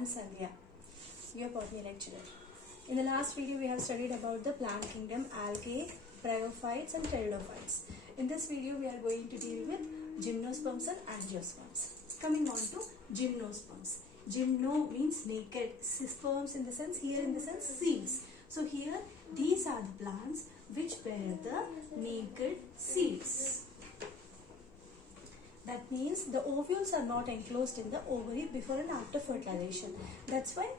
am Sandhya, your botany lecturer. In the last video, we have studied about the plant kingdom, algae, bryophytes and pteridophytes. In this video, we are going to deal with gymnosperms and angiosperms. Coming on to gymnosperms. Gymno means naked, sperms in the sense, here in the sense seeds. So here, these are the plants which bear the naked seeds. That means the ovules are not enclosed in the ovary before and after fertilization. That's why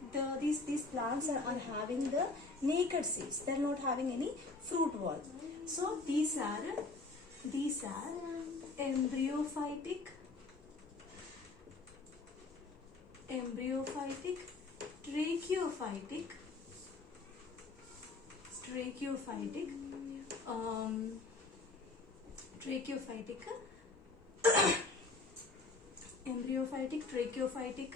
these plants are having the naked seeds. They are not having any fruit wall. So these are embryophytic, tracheophytic, embryophytic, tracheophytic,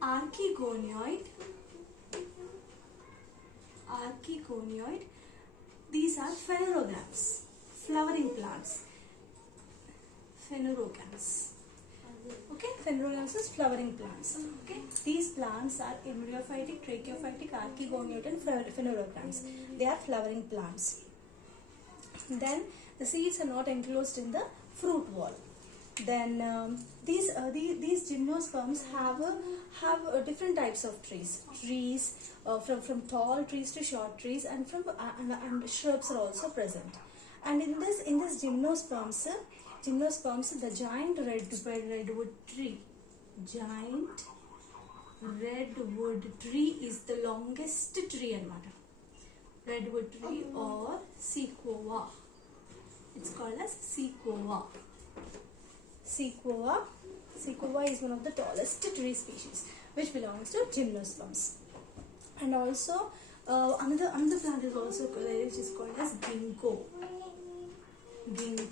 archegonioid. These are phanerogams, flowering plants. Phanerogams. Okay, phanerogams is flowering plants. Okay, these plants are embryophytic, tracheophytic, archegonioid and phanerogams. They are flowering plants. Then the seeds are not enclosed in the fruit wall. Then these gymnosperms have different types of trees. From tall trees to short trees, and and shrubs are also present. And in this gymnosperms, the giant redwood tree is the longest tree anamata. Redwood tree or sequoia. It's called as sequoia. Sequoia is one of the tallest tree species which belongs to gymnosperms. And also another plant is also there, which is called as ginkgo. Another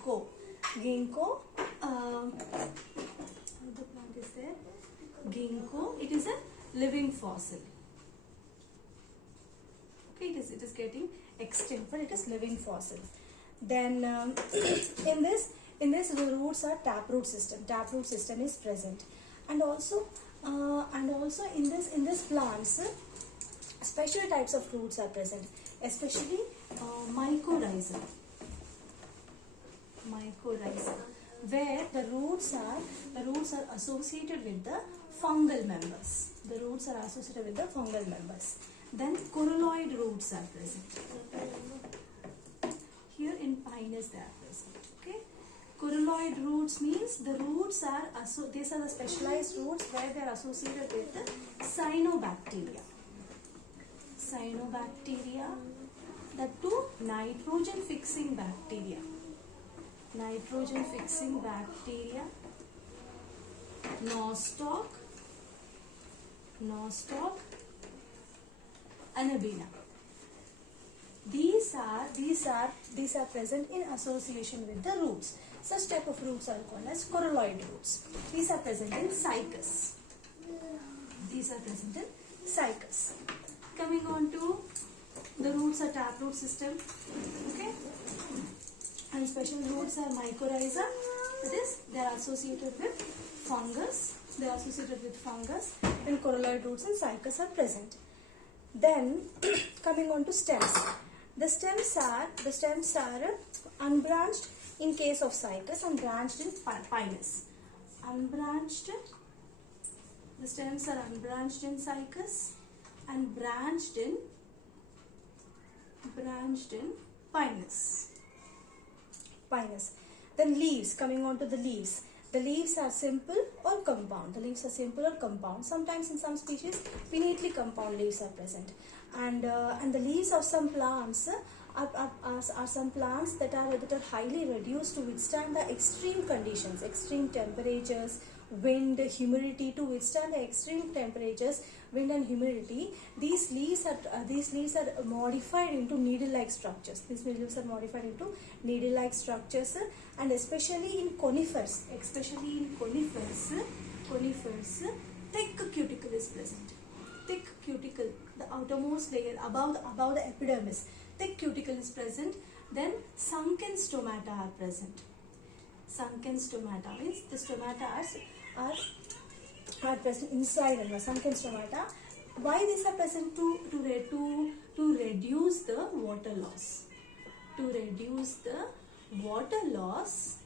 plant is there. Ginkgo. It is a living fossil. Okay, it is getting extinct, but it is living fossil. Then in this the roots are taproot system. Taproot system is present, and also in this plants special types of roots are present, especially mycorrhiza, where the roots are associated with the fungal members. Then coralloid roots are present. Here in Pinus they are present. Okay, coralloid roots means the roots are these are the specialized roots where they are associated with the cyanobacteria. That too nitrogen fixing bacteria. Nostoc, Anabina. These are present in association with the roots. Such type of roots are called as coralloid roots. These are present in cycas. Coming on to the roots are taproot system. Okay, and special roots are mycorrhiza. That is, they are associated with fungus. And coralloid roots and cycas are present. Then coming on to stems. The stems are unbranched in case of cycas and branched in Pinus. The stems are unbranched in cycas and branched in Pinus. Then leaves. Coming on to the leaves. The leaves are simple or compound. Sometimes in some species, pinnately compound leaves are present. And the leaves of some plants are some plants that are highly reduced to withstand the extreme conditions, extreme temperatures, wind, humidity. To withstand the extreme temperatures, wind and humidity, these leaves are modified into needle-like structures. And especially in conifers, thick cuticle is present. Thick cuticle, the outermost layer above the epidermis, thick cuticle is present. Then sunken stomata are present. Sunken stomata means the stomata are are present inside the sunken stomata. Why these are present? To reduce the water loss. To reduce the water loss.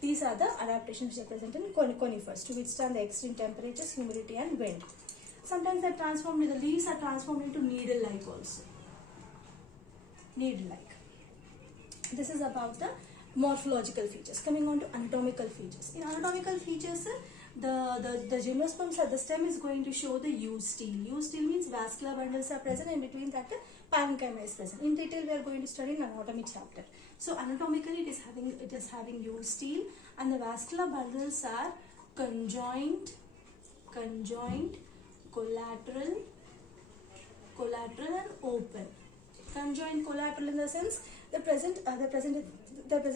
These are the adaptations which are present in conifers to withstand the extreme temperatures, humidity, and wind. Sometimes they are transformed. The leaves are transformed into needle-like also. Needle-like. This is about the morphological features. Coming on to anatomical features. In anatomical features, the gymnosperms at the stem is going to show the eustele. Eustele means vascular bundles are present, and between that the parenchyma is present. In detail, we are going to study in anatomy chapter. So anatomically, it is having eustele, and the vascular bundles are conjoined, collateral, and open. Conjoined, collateral in the sense they're present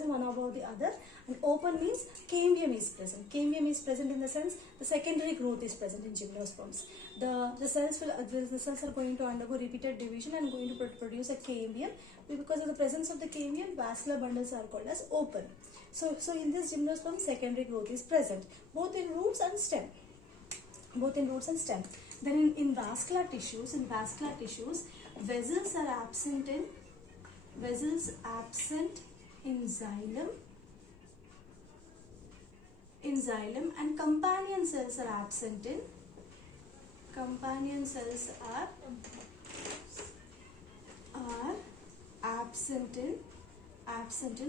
one above the other, and open means cambium is present. Cambium is present in the sense the secondary growth is present in gymnosperms. The cells are going to undergo repeated division and going to produce a cambium. Because of the presence of the cambium, vascular bundles are called as open. So in this gymnosperm, secondary growth is present both in roots and stem. Then in vascular tissues, vessels are absent in xylem, and companion cells are absent in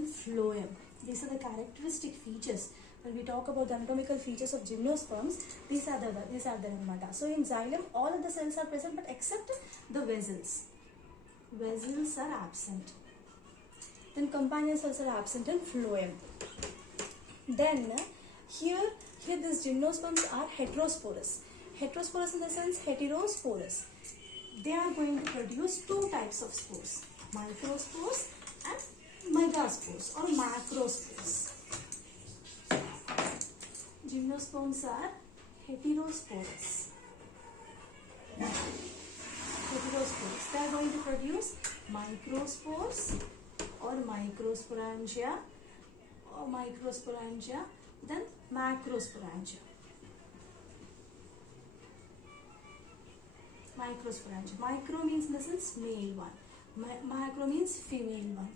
phloem. These are the characteristic features. When we talk about the anatomical features of gymnosperms, these are the anamata. So in xylem, all of the cells are present, but except the vessels. Vessels are absent. Then companion cells are absent in phloem. Then here these gymnosperms are heterosporous. Heterosporous in the sense heterosporous. They are going to produce two types of spores: microspores and megaspores or macrospores. Gymnosperms are heterosporous. They are going to produce microspores or microsporangia, then macrosporangia. Micro means in the sense male one. Macro means female one.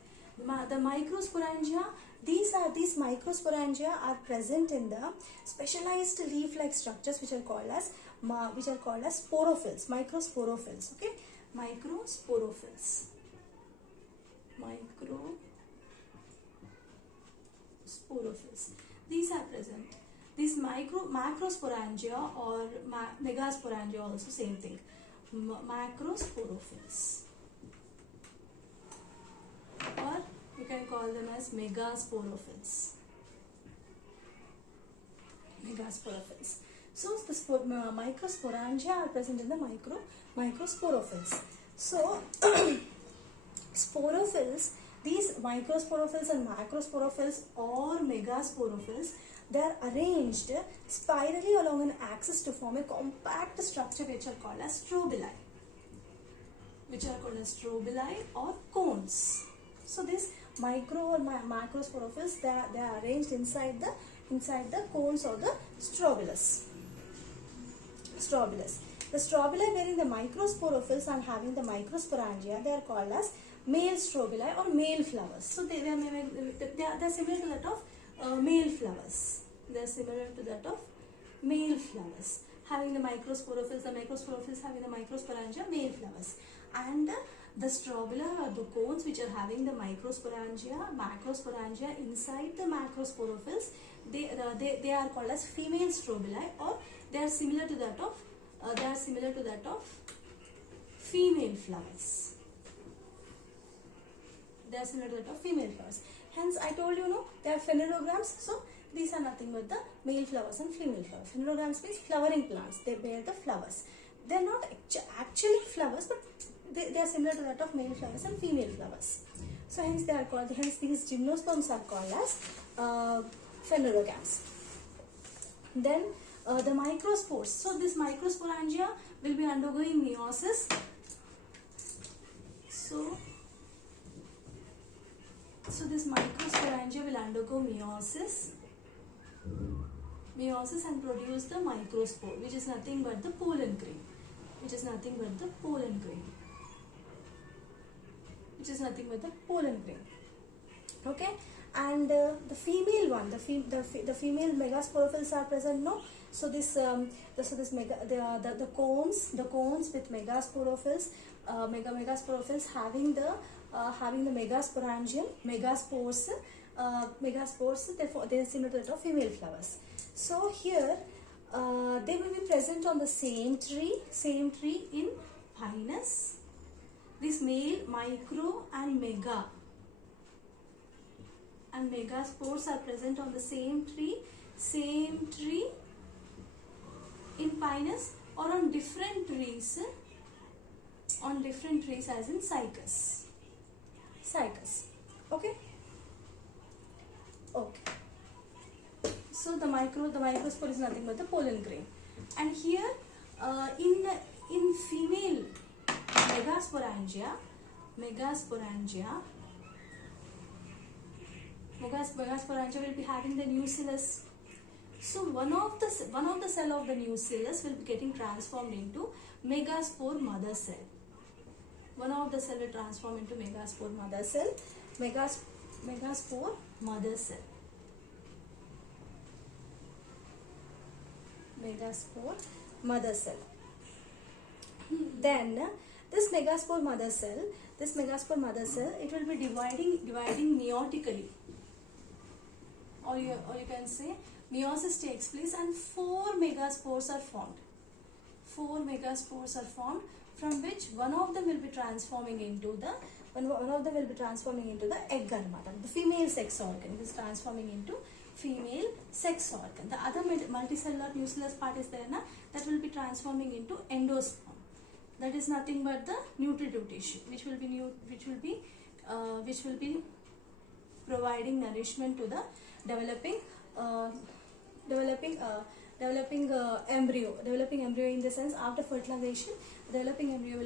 The microsporangia, these microsporangia are present in the specialized leaf-like structures which are called as sporophylls, microsporophylls. Okay, microsporophylls. These are present. These macrosporangia or megasporangia also same thing. Macrosporophylls, or you can call them as megasporophylls. So the microsporangia are present in the microsporophylls. So sporophylls, these microsporophylls and macrosporophylls or megasporophylls, they are arranged spirally along an axis to form a compact structure which are called as strobili. Or cones. So these micro or macrosporophylls, they are arranged inside the cones or the strobilus. The strobili bearing the microsporophylls and having the microsporangia, they are called as male strobili or male flowers. So they are similar to that of male flowers. Having the microsporophylls, having the microsporangia, male flowers. And the strobila are the cones which are having the macrosporangia inside the macrosporophylls. They are called as female strobili, or they are similar to that of female flowers. Hence, I told you, they are phanerogams. So these are nothing but the male flowers and female flowers. Phanerogams means flowering plants. They bear the flowers. They are not actually flowers, but they are similar to that of male flowers and female flowers. So hence these gymnosperms are called as phanerogams. Then the microspores. So this microsporangia will be undergoing meiosis. So this microsporangia will undergo meiosis. meiosis and produce the microspore, which is nothing but the pollen grain. Which is nothing but the pollen grain. Which is nothing but the pollen grain. Okay, and the female one, the female megasporophylls are present, no? So this the cones with megasporophylls, megasporophylls having the megasporangium, megaspores, therefore they are similar to that of female flowers. So here they will be present on the same tree in Pinus. This male micro and megaspores are present on the same tree in Pinus, or on different trees as in Cycas. Okay. So the microspore is nothing but the pollen grain. And here in female megasporangia will be having the nucellus. So one of the cell of the nucellus will be getting transformed into megaspore mother cell. One of the cell will transform into megaspore mother cell. Megaspore mother cell. Megaspore mother cell. Then this megaspore mother cell, it will be dividing meiotically, or you can say meiosis takes place and 4 megaspores are formed. 4 megaspores are formed, from which one of them will be transforming into the egg anamata. The female sex organ is transforming into female sex organ. The other multicellular nucleus part is there, na? That will be transforming into endosperm. That is nothing but the nutritive tissue, which will be providing nourishment to the developing embryo. Developing embryo in the sense, after fertilization, developing embryo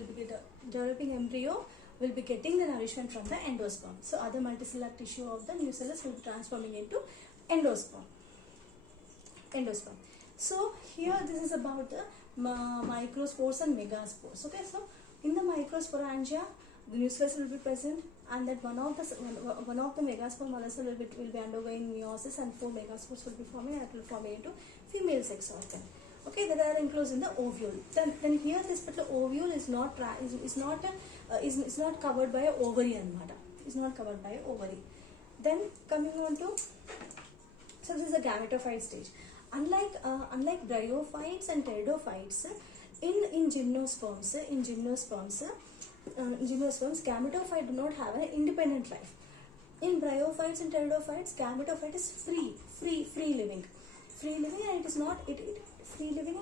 will be getting the nourishment from the endosperm. So other multicellular tissue of the nucellus will be transforming into endosperm. So here this is about the microspores and megaspores. Okay, so in the microsporangia, the nucleus will be present, and that one of the megaspore mother cell will be undergoing meiosis, and 4 megaspores will be forming, and it will form into female sex organ. Okay, that are enclosed in the ovule. Then here this particular ovule is not covered by an ovary anamata. Is not covered by an ovary. Then coming on to, so this is the gametophyte stage. Unlike bryophytes and pteridophytes, in gymnosperms, gametophyte do not have an independent life. In bryophytes and pteridophytes, gametophyte is free living, and it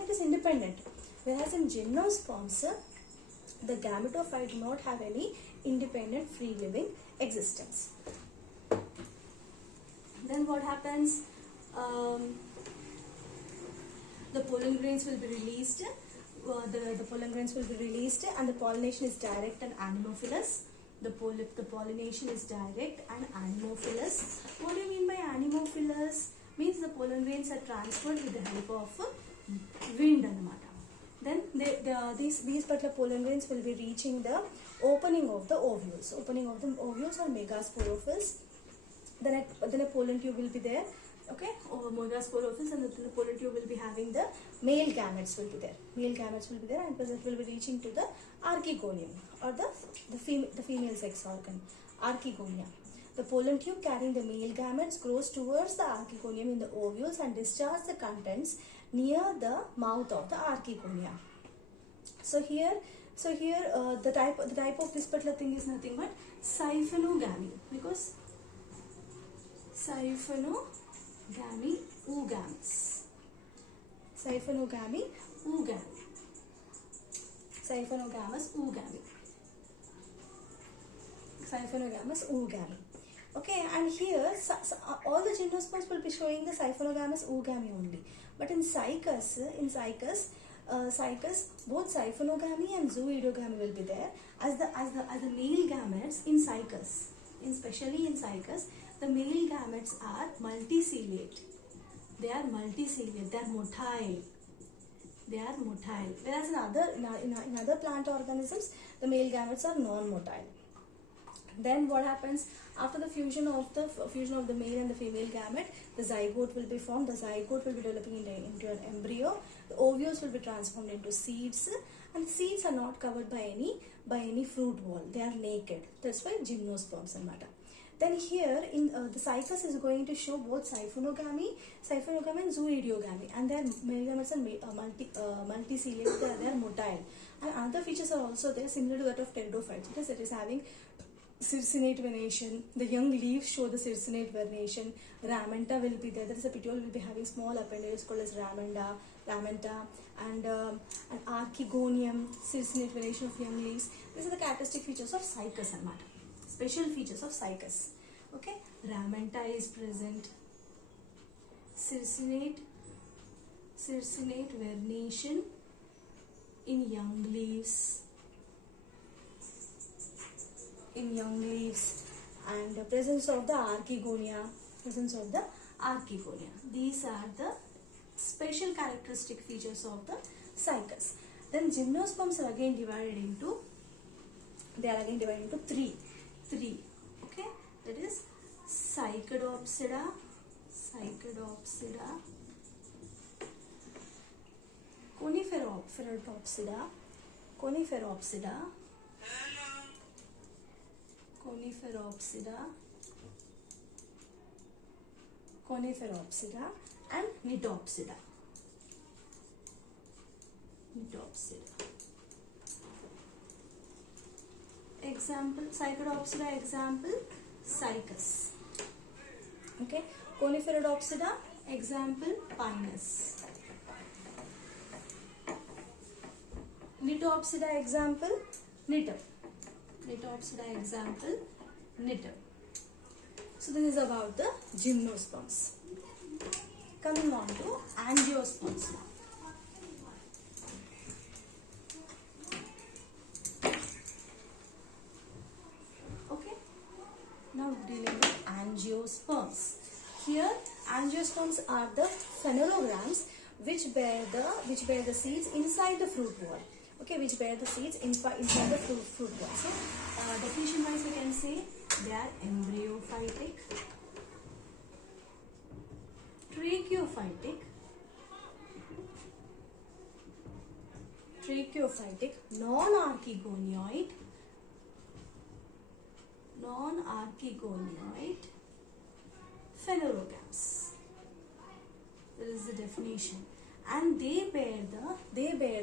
is independent. Whereas in gymnosperms, the gametophyte do not have any independent free living existence. Then what happens? The pollen grains will be released. The pollen grains will be released, and the pollination is direct and anemophilous. The pollination is direct and anemophilous. What do you mean by anemophilous? Means the pollen grains are transferred with the help of wind anamata. Then these particular pollen grains will be reaching the opening of the ovules. Opening of the ovules are megasporophylls. Then a pollen tube will be there. Okay, or megasporophylls, and the pollen tube will be having the male gametes will be there. And it will be reaching to the archegonium, or the female sex organ, archegonia. The pollen tube carrying the male gametes grows towards the archegonium in the ovules and discharges the contents near the mouth of the archegonia. So here the type of this particular thing is nothing but siphonogammy, because Siphonogamous oogames. Okay, and here all the gymnosperms will be showing the siphonogamous oogamy only. But in Cycas, both siphonogamy and zooidogamy will be there as the male gametes in Cycas. Especially in Cycas, the male gametes are multiciliate. they are multiciliate, they are motile. They are motile. Whereas in other plant organisms, the male gametes are non-motile. Then what happens after the fusion of the male and the female gamete? The zygote will be formed. The zygote will be developing into an embryo. The ovules will be transformed into seeds, and the seeds are not covered by any fruit wall. They are naked. That's why gymnosperms anamata. Then here in the cycus is going to show both siphonogamy and zooidiogamy, and their male gametes are multiciliate. They are motile. And other features are also there similar to that of pteridophytes. It is having circinate venation. The young leaves show the circinate venation. Ramenta will be there. That is, a petiole will be having small appendages called as ramenta, and an archegonium, circinate venation of young leaves. These are the characteristic features of cycas anamata. Special features of cycas. Okay, ramenta is present. Circinate vernation in young leaves. And the presence of the archegonia. These are the special characteristic features of the cycas. Then gymnosperms are again divided into three. Okay, that is Cycadopsida, Coniferopsida and Nitopsida. Example, Cycadopsida example, cycas. Okay, Coniferopsida example, Pinus. Nitopsida example, Nitum. So this is about the gymnosperms. Coming on to angiosperms now. Okay, now dealing with angiosperms. Here, angiosperms are the phenerograms which bear the seeds inside the fruit wall. Okay, which bear the seeds inside the fruit wall. So, definition wise we can say they are embryophytic, tracheophytic, non-archegonioid, phenerograms. That is the definition. And they bear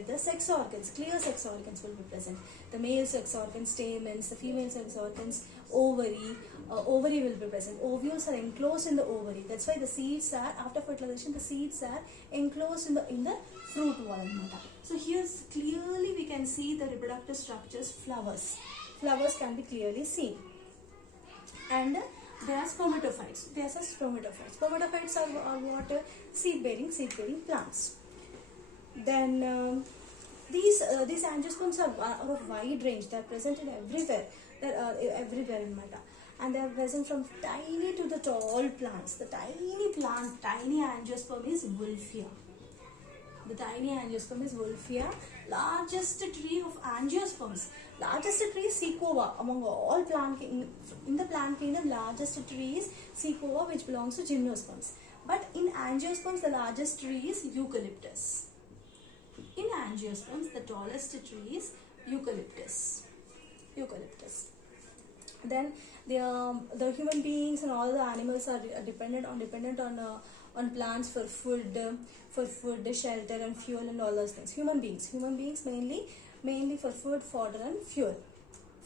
the sex organs. Clear sex organs will be present. The male sex organs, stamens. The female sex organs, ovary will be present. Ovules are enclosed in the ovary. That's why the seeds are, after fertilization, the seeds are enclosed in the fruit wall. So here clearly we can see the reproductive structures. Flowers can be clearly seen. And they are spermatophytes. Spermatophytes are what? Seed-bearing plants. Then these angiosperms are of wide range. They are present in everywhere. They are everywhere in matter, and they are present from tiny to the tall plants. The tiny angiosperm is Wolffia. Largest tree of angiosperms. Largest tree is Sequoia. Among all in the plant kingdom, largest tree is Sequoia, which belongs to gymnosperms. But in angiosperms, the largest tree is Eucalyptus. In angiosperms, the tallest tree is Eucalyptus. Then the human beings and all the animals are dependent on plants for food, shelter and fuel and all those things. Human beings mainly for food, fodder and fuel.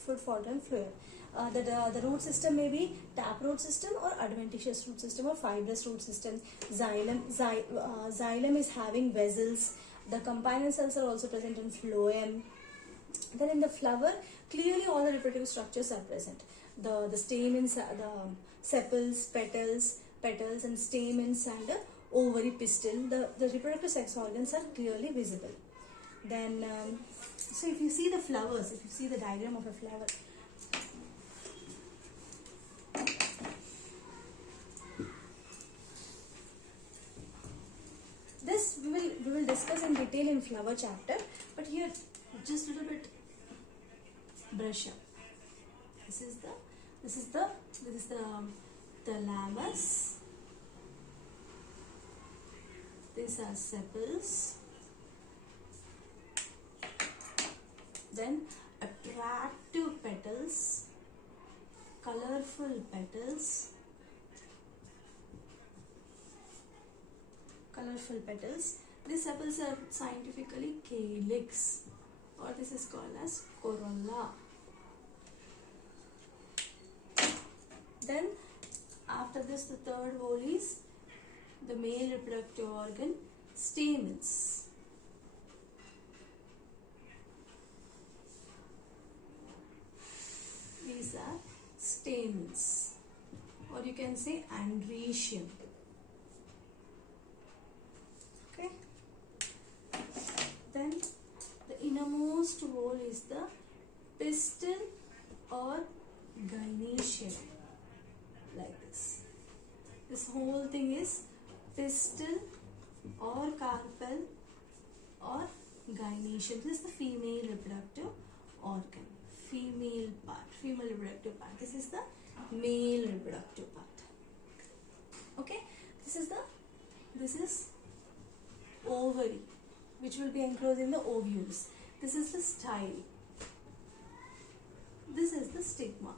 The root system may be taproot system or adventitious root system or fibrous root system. Xylem is having vessels. The companion cells are also present in phloem. Then in the flower, clearly all the reproductive structures are present. The stamens, the sepals, petals and stamens and the ovary pistil. The reproductive sex organs are clearly visible. Then, so if you see the flowers, if you see the diagram of a flower, This we will discuss in detail in flower chapter, but here just a little bit brush up. This is the thalamus. These are sepals. Then attractive petals, colorful petals. Colorful petals. These sepals are scientifically calyx, or this is called as corolla. Then after this, the third whole is the male reproductive organ, stamens. These are stamens, or you can say androecium. Okay. Then the innermost whole is the pistil or gynoecium, like this. This whole thing is pistil or carpel or gynoecium. This is the female reproductive organ, female reproductive part. This is the male reproductive part. Okay, this is ovary, which will be enclosed in the ovules. This is the style. This is the stigma.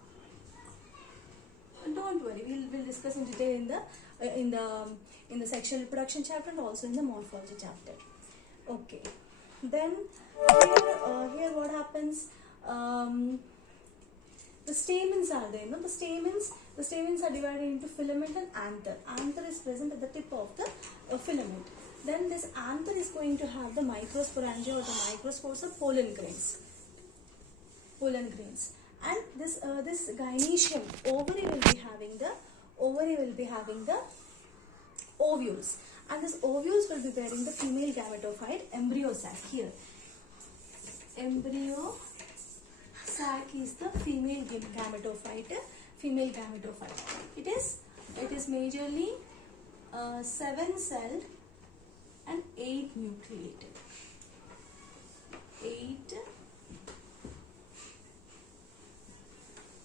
Don't worry, we'll discuss in detail in the sexual reproduction chapter and also in the morphology chapter. Okay. Then here what happens? The stamens are there. The stamens are divided into filament and anther. Anther is present at the tip of the filament. Then this anther is going to have the microsporangia or the microspores or pollen grains. And this gynoecium ovary will be having the ovules, and this ovules will be bearing the female gametophyte embryo sac. Here, embryo sac is the female gametophyte. It is majorly 7-celled and 8 nucleated. 8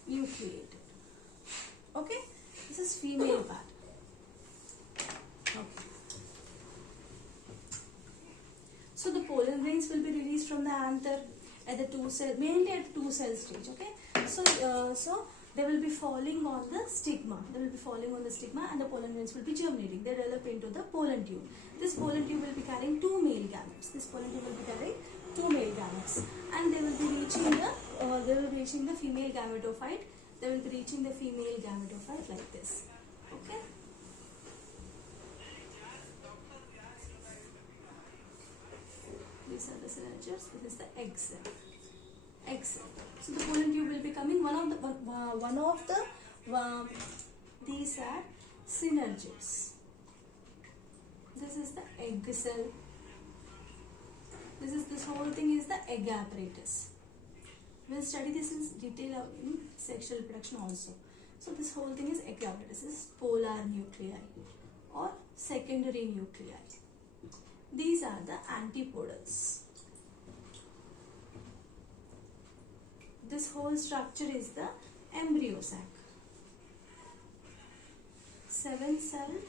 nucleated. Okay, this is female part. Okay. So the pollen grains will be released from the anther at the mainly at the 2-cell stage. Okay, so they will be falling on the stigma. And the pollen grains will be germinating. They develop into the pollen tube. This pollen tube will be carrying 2 male gametes. And they will be reaching the female gametophyte. Like this. Okay. These are the cylinders. This is the egg cell. So the pollen tube will be coming. These are synergids. This is the egg cell. This whole thing is the egg apparatus. We'll study this in detail in sexual reproduction also. So this whole thing is egg apparatus. This is polar nuclei or secondary nuclei. These are the antipodals. This whole structure is the embryo sac. 7-celled,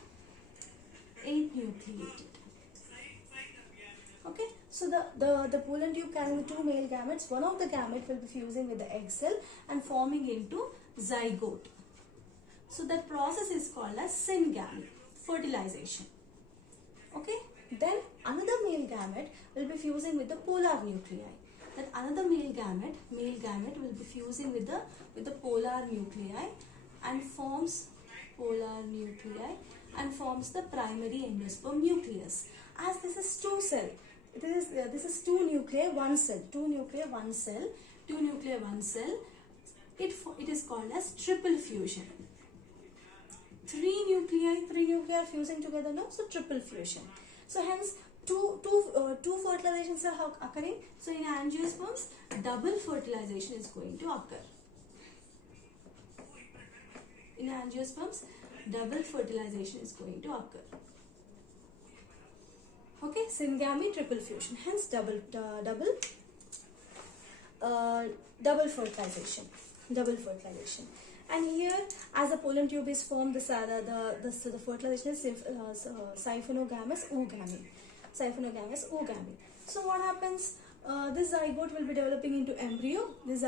8 nucleated. Okay, so the pollen tube carrying the 2 male gametes, one of the gamete will be fusing with the egg cell and forming into zygote. So that process is called as syngamy, fertilization. Okay, then another male gamete will be fusing with the polar nuclei. That another male gamete will be fusing with the polar nuclei and forms the primary endosperm nucleus. As this is 2-cell, this is 2 nuclei, 1 cell. It is called as triple fusion. 3 nuclei are fusing together now, so triple fusion. So hence two fertilizations are occurring. So in angiosperms, double fertilization is going to occur. Okay, syngamy triple fusion, hence double fertilization, and here as the pollen tube is formed, the fertilization is symphonogamous oogamy. So what happens, this zygote will be developing into embryo, and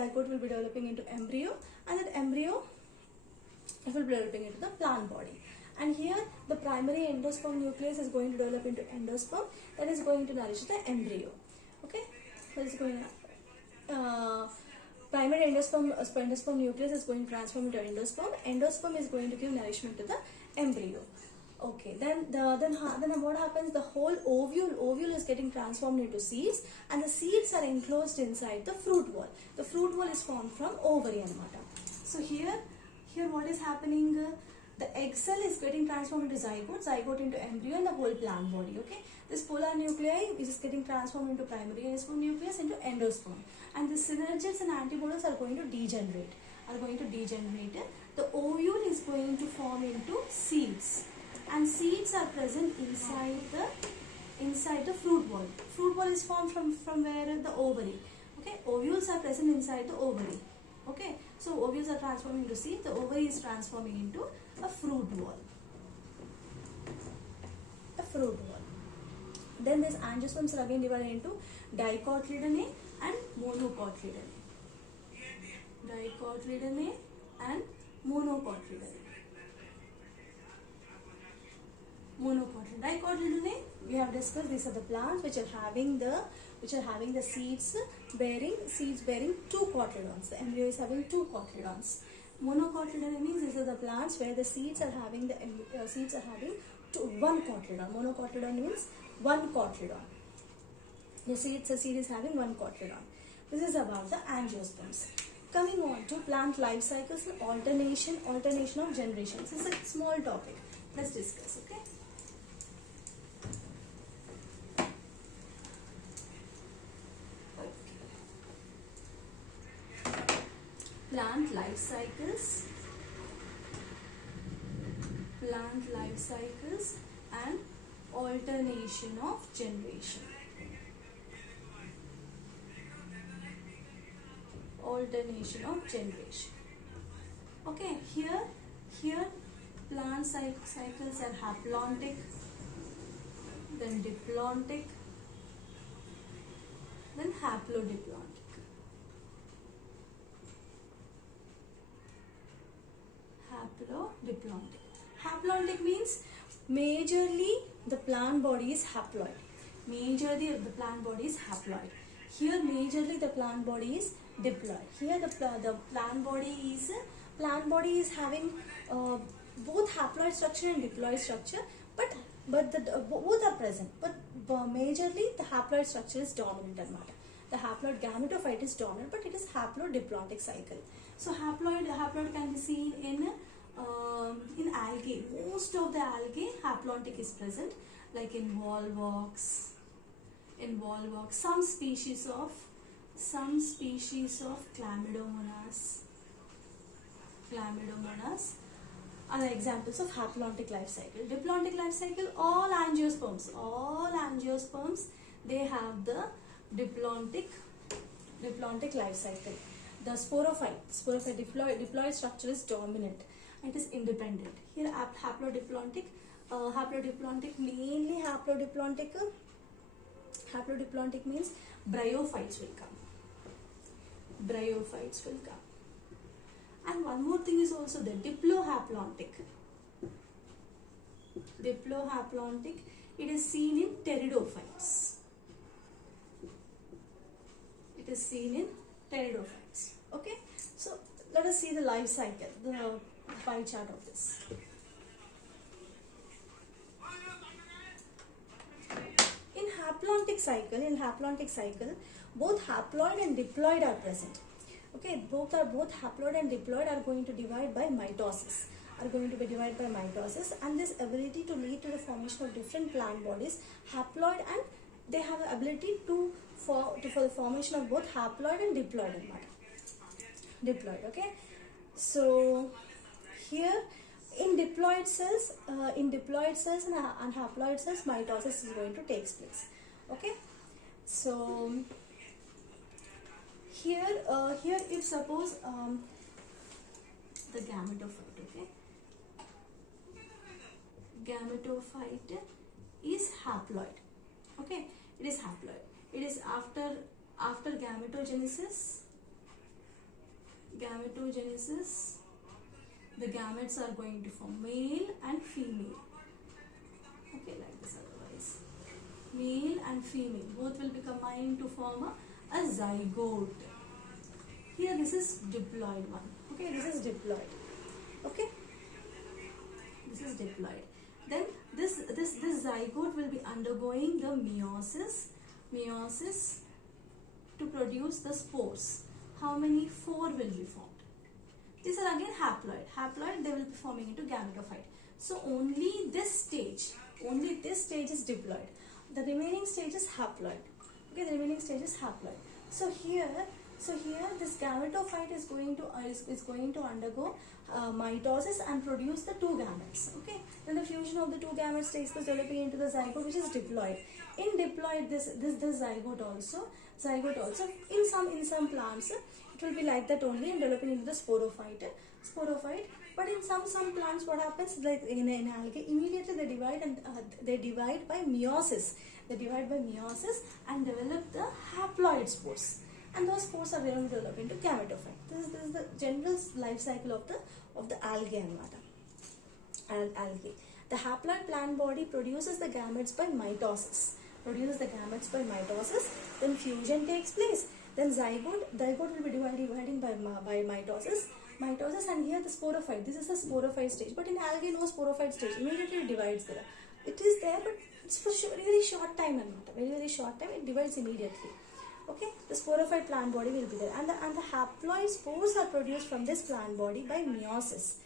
that embryo, it will be developing into the plant body. And here the primary endosperm nucleus is going to develop into endosperm, that is going to nourish the embryo. Okay, that is going to primary endosperm nucleus is going to transform into endosperm is going to give nourishment to the embryo. Okay, then what happens, the whole ovule is getting transformed into seeds, and the seeds are enclosed inside the fruit wall. The fruit wall is formed from ovary anamata. So here what is happening, the egg cell is getting transformed into zygote into embryo and the whole plant body. Okay, this polar nuclei is getting transformed into primary endosperm nucleus into endosperm, and the synergids and antibodies are going to degenerate. The ovule is going to form into seeds, and seeds are present inside the fruit wall. Fruit wall is formed from where? The ovary. Okay, ovules are present inside the ovary. Okay, so ovules are transforming into seed, the ovary is transforming into a fruit wall. Then these angiosperms are again divided into dicotyledonate and monocotyledonate. Dicotyledonate, we have discussed, these are the plants which are having the seeds bearing two cotyledons. The embryo is having two cotyledons. Monocotyledon means these are the plants where the seeds are having one cotyledon. Monocotyledon means one cotyledon. The seed is having one cotyledon. This is about the angiosperms. Coming on to plant life cycles and alternation of generations. This is a small topic. Let's discuss. Okay. Plant life cycles and alternation of generation. Okay, here plant cycles are haplontic, then diplontic, then haplodiploid. Haplontic means majorly the plant body is haploid. Here majorly the plant body is diploid. Here the plant body is having both haploid structure and diploid structure, but both are present. But majorly the haploid structure is dominant. The haploid gametophyte is dominant, but it is haplodiplontic cycle. So haploid can be seen in algae. Most of the algae haplontic is present, like in volvox. Some species of chlamydomonas are the examples of haplontic life cycle. Diplontic life cycle, all angiosperms they have the diplontic life cycle. The sporophyte diploid structure is dominant. It is independent. Here haplodiploidic, mainly haplodiploidic means bryophytes will come. And one more thing is also the diplohaplontic. It is seen in pteridophytes. Okay, so let us see the life cycle, the pie chart of this. In haplontic cycle, both haploid and diploid are present. Okay, both haploid and diploid are going to divide by mitosis. And this ability to lead to the formation of different plant bodies, haploid, and they have the ability for the formation of both haploid and diploid. Okay, so here In diploid cells, and haploid cells, mitosis is going to take place. Okay, so here if suppose the gametophyte, okay, gametophyte is haploid. Okay, it is haploid. It is after gametogenesis. The gametes are going to form male and female. Okay, like this otherwise. Male and female both will be combined to form a zygote. Here this is diploid one. Okay, this is diploid. Okay, this is diploid. Then this zygote will be undergoing the meiosis to produce the spores. How many? 4 will be formed. These are again haploid. They will be forming into gametophyte. So only this stage is diploid. The remaining stage is haploid. Okay, the remaining stage is haploid. So here this gametophyte is going to undergo mitosis and produce the 2 gametes. Okay, then the fusion of the 2 gametes takes place, developing into the zygote, which is diploid. In diploid, this zygote also in some plants it will be like that only, and developing into the sporophyte. But in some plants, what happens, like in algae, immediately they divide by meiosis. They divide by meiosis and develop the haploid spores, and those spores are going to develop into gametophyte. This is the general life cycle of the algae and algae. The haploid plant body produces the gametes by mitosis. Then fusion takes place. Then zygote will be dividing by mitosis, and here the sporophyte. This is the sporophyte stage. But in algae, no sporophyte stage. Immediately it divides there. It is there, but it's for very short time. Very short time. It divides immediately. Okay, the sporophyte plant body will be there, and the haploid spores are produced from this plant body by meiosis.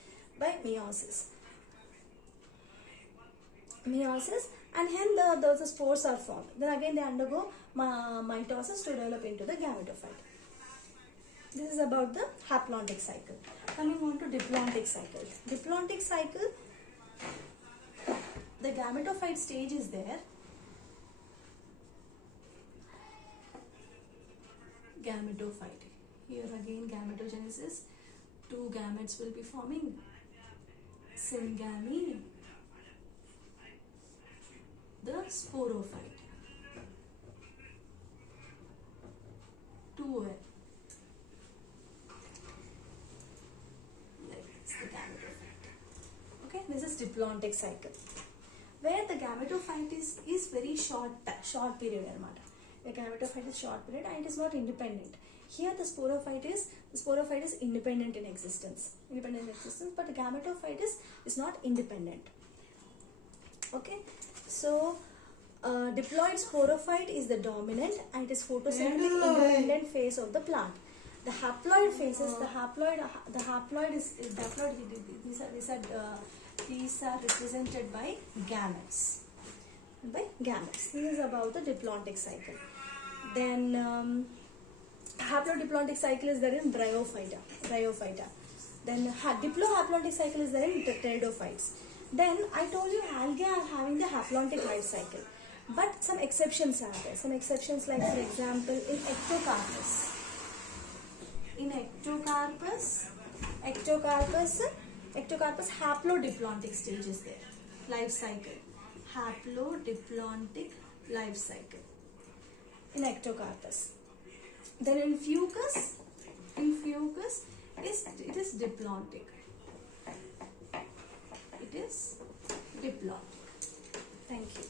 And hence the spores are formed. Then again they undergo mitosis to develop into the gametophyte. This is about the haplontic cycle. Coming on to diplontic cycle. Diplontic cycle, the gametophyte stage is there. Gametophyte. Here again gametogenesis. 2 gametes will be forming. Syngamy. The sporophyte. 2L. The gametophyte. Okay, this is diplontic cycle, where the gametophyte is very short period. The gametophyte is short period and it is not independent. Here the sporophyte is independent in existence, but the gametophyte is not independent. Okay, so diploid sporophyte is the dominant and it is photosynthetic independent phase of the plant. The haploid phases, these are represented by gametes. This is about the diplontic cycle. Then haplodiplontic cycle is there in Bryophyta. Then diplohaplontic cycle is there in pteridophytes. Then I told you algae are having the haplontic life cycle, but some exceptions are there. Some exceptions, like for example in Ectocarpus. Ectocarpus haplodiplontic stage is there. Life cycle. Haplodiplontic life cycle in Ectocarpus. Then in Fucus, it is diplontic. Thank you.